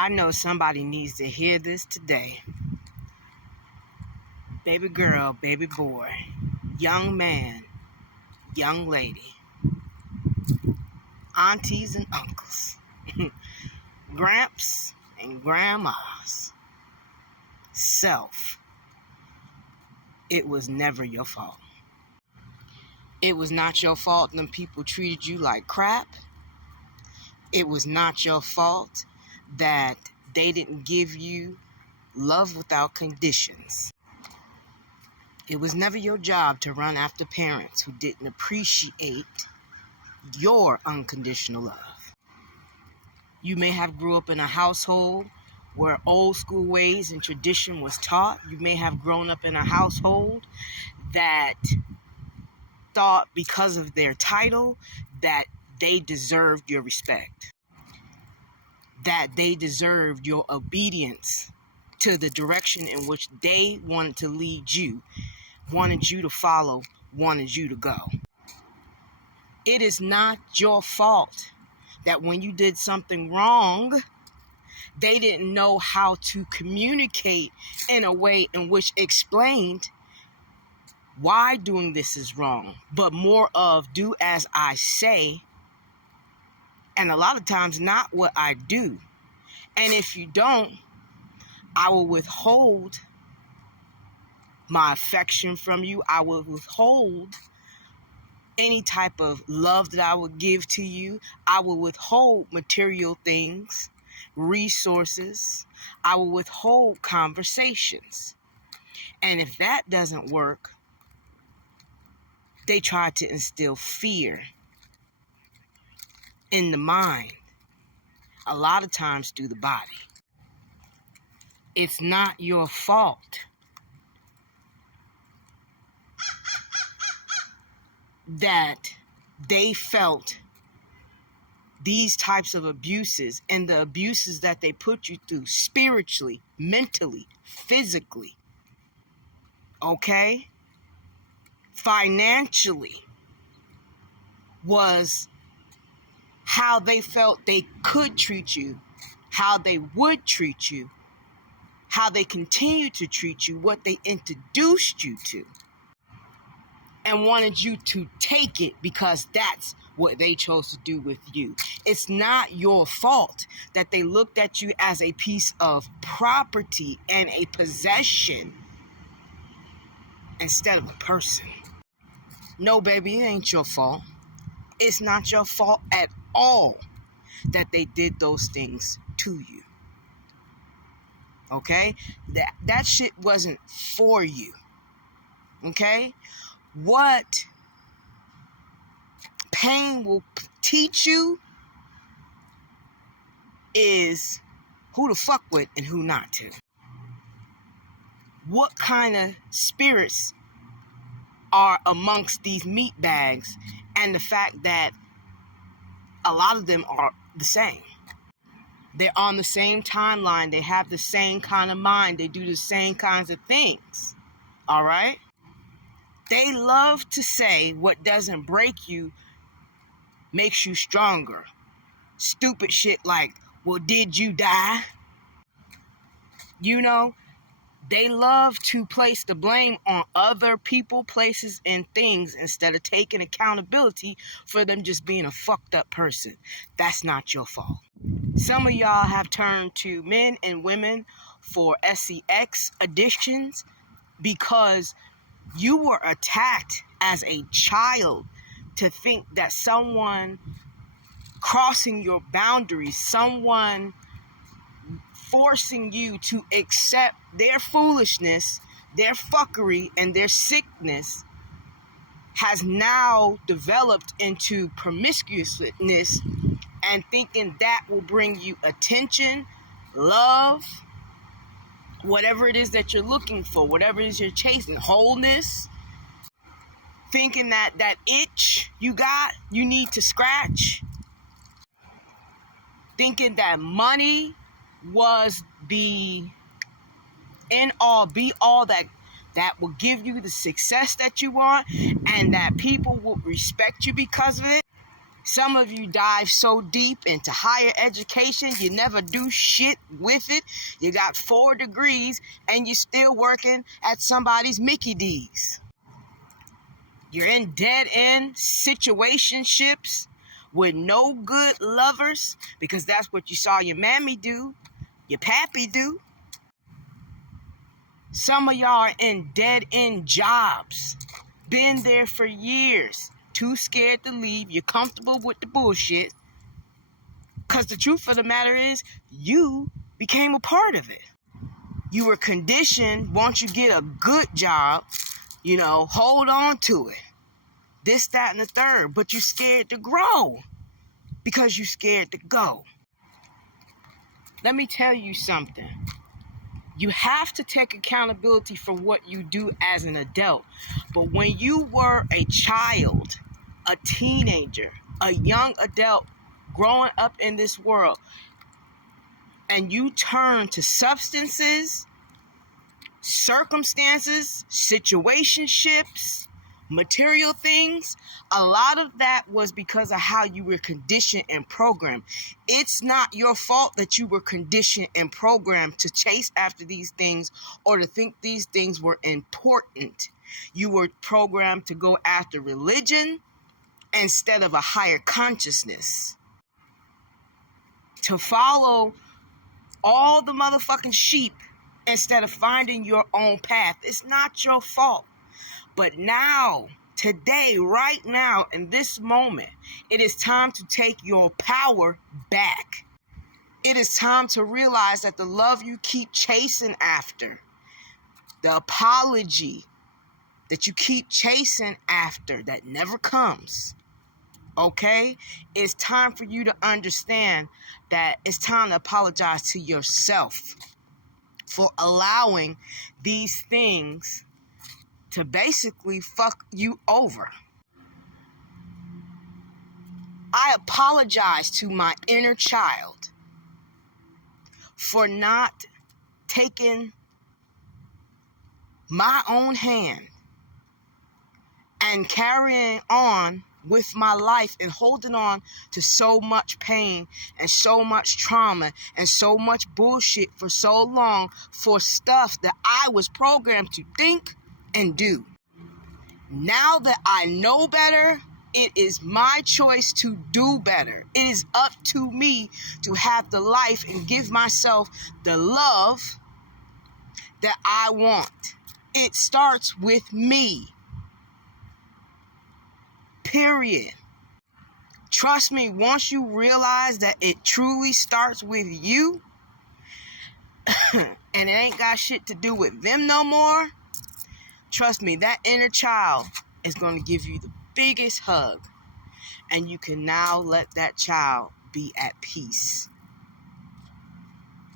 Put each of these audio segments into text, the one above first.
I know somebody needs to hear this today. Baby girl, baby boy, young man, young lady, aunties and uncles, gramps and grandmas, self. It was never your fault. It was not your fault them people treated you like crap. It was not your fault that they didn't give you love without conditions. It was never your job to run after parents who didn't appreciate your unconditional love. You may have grew up in a household where old school ways and tradition was taught. You may have grown up in a household that thought because of their title that they deserved your respect, that they deserved your obedience to the direction in which they wanted to lead you, wanted you to follow, wanted you to go. It is not your fault that when you did something wrong, they didn't know how to communicate in a way in which explained why doing this is wrong, but more of do as I say, and a lot of times not what I do. And if you don't, I will withhold my affection from you. I will withhold any type of love that I would give to you. I will withhold material things, resources. I will withhold conversations. And if that doesn't work, they try to instill fear in the mind, a lot of times through the body. It's not your fault that they felt these types of abuses and the abuses that they put you through spiritually, mentally, physically, okay? Financially, was how they felt they could treat you, how they would treat you, how they continue to treat you, what they introduced you to, and wanted you to take it because that's what they chose to do with you. It's not your fault that they looked at you as a piece of property and a possession instead of a person. No, baby, it ain't your fault. It's not your fault at all that they did those things to you. Okay? That shit wasn't for you. Okay? What pain will teach you is who to fuck with and who not to. What kind of spirits are amongst these meat bags, and the fact that a lot of them are the same. They're on the same timeline. They have the same kind of mind. They do the same kinds of things. All right? They love to say what doesn't break you makes you stronger. Stupid shit like, well, did you die? You know, they love to place the blame on other people, places, and things instead of taking accountability for them just being a fucked up person. That's not your fault. Some of y'all have turned to men and women for sex addictions because you were attacked as a child to think that someone crossing your boundaries, someone forcing you to accept their foolishness, their fuckery, and their sickness has now developed into promiscuousness and thinking that will bring you attention, love, whatever it is that you're looking for, whatever it is you're chasing, wholeness, thinking that that itch you got, you need to scratch, thinking that money was the end all be all that will give you the success that you want and that people will respect you because of it. Some of you dive so deep into higher education, you never do shit with it. You got 4 degrees and you're still working at somebody's Mickey D's. You're in dead-end situationships with no good lovers because that's what you saw your mammy do, your pappy do. Some of y'all are in dead-end jobs. Been there for years. Too scared to leave. You're comfortable with the bullshit. Because the truth of the matter is, you became a part of it. You were conditioned, once you get a good job, hold on to it. This, that, and the third. But you're scared to grow because you're scared to go. Let me tell you something. You have to take accountability for what you do as an adult. But when you were a child, a teenager, a young adult growing up in this world, and you turn to substances, circumstances, situationships, material things, a lot of that was because of how you were conditioned and programmed. It's not your fault that you were conditioned and programmed to chase after these things or to think these things were important. You were programmed to go after religion instead of a higher consciousness. To follow all the motherfucking sheep instead of finding your own path. It's not your fault. But now, today, right now, in this moment, it is time to take your power back. It is time to realize that the love you keep chasing after, the apology that you keep chasing after that never comes, okay? It's time for you to understand that it's time to apologize to yourself for allowing these things to basically fuck you over. I apologize to my inner child for not taking my own hand and carrying on with my life and holding on to so much pain and so much trauma and so much bullshit for so long for stuff that I was programmed to think and do. Now that I know better, it is my choice to do better. It is up to me to have the life and give myself the love that I want. It starts with me. Period. Trust me, once you realize that it truly starts with you, and it ain't got shit to do with them no more, trust me, that inner child is going to give you the biggest hug. And you can now let that child be at peace.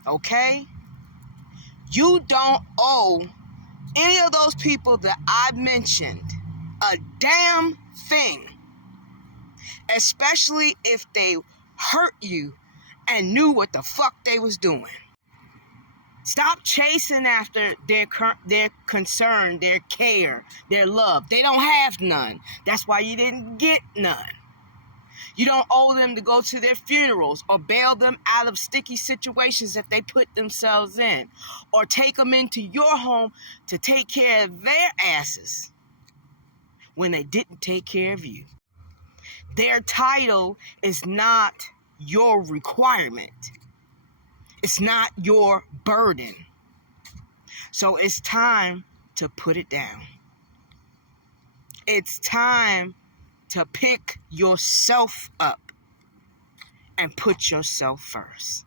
Okay? You don't owe any of those people that I mentioned a damn thing. Especially if they hurt you and knew what the fuck they was doing. Stop chasing after their concern, their care, their love. They don't have none. That's why you didn't get none. You don't owe them to go to their funerals or bail them out of sticky situations that they put themselves in, or take them into your home to take care of their asses when they didn't take care of you. Their title is not your requirement. It's not your burden. So it's time to put it down. It's time to pick yourself up and put yourself first.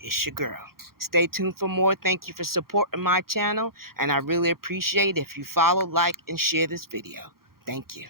It's your girl. Stay tuned for more. Thank you for supporting my channel, and I really appreciate it if you follow, like, and share this video. Thank you.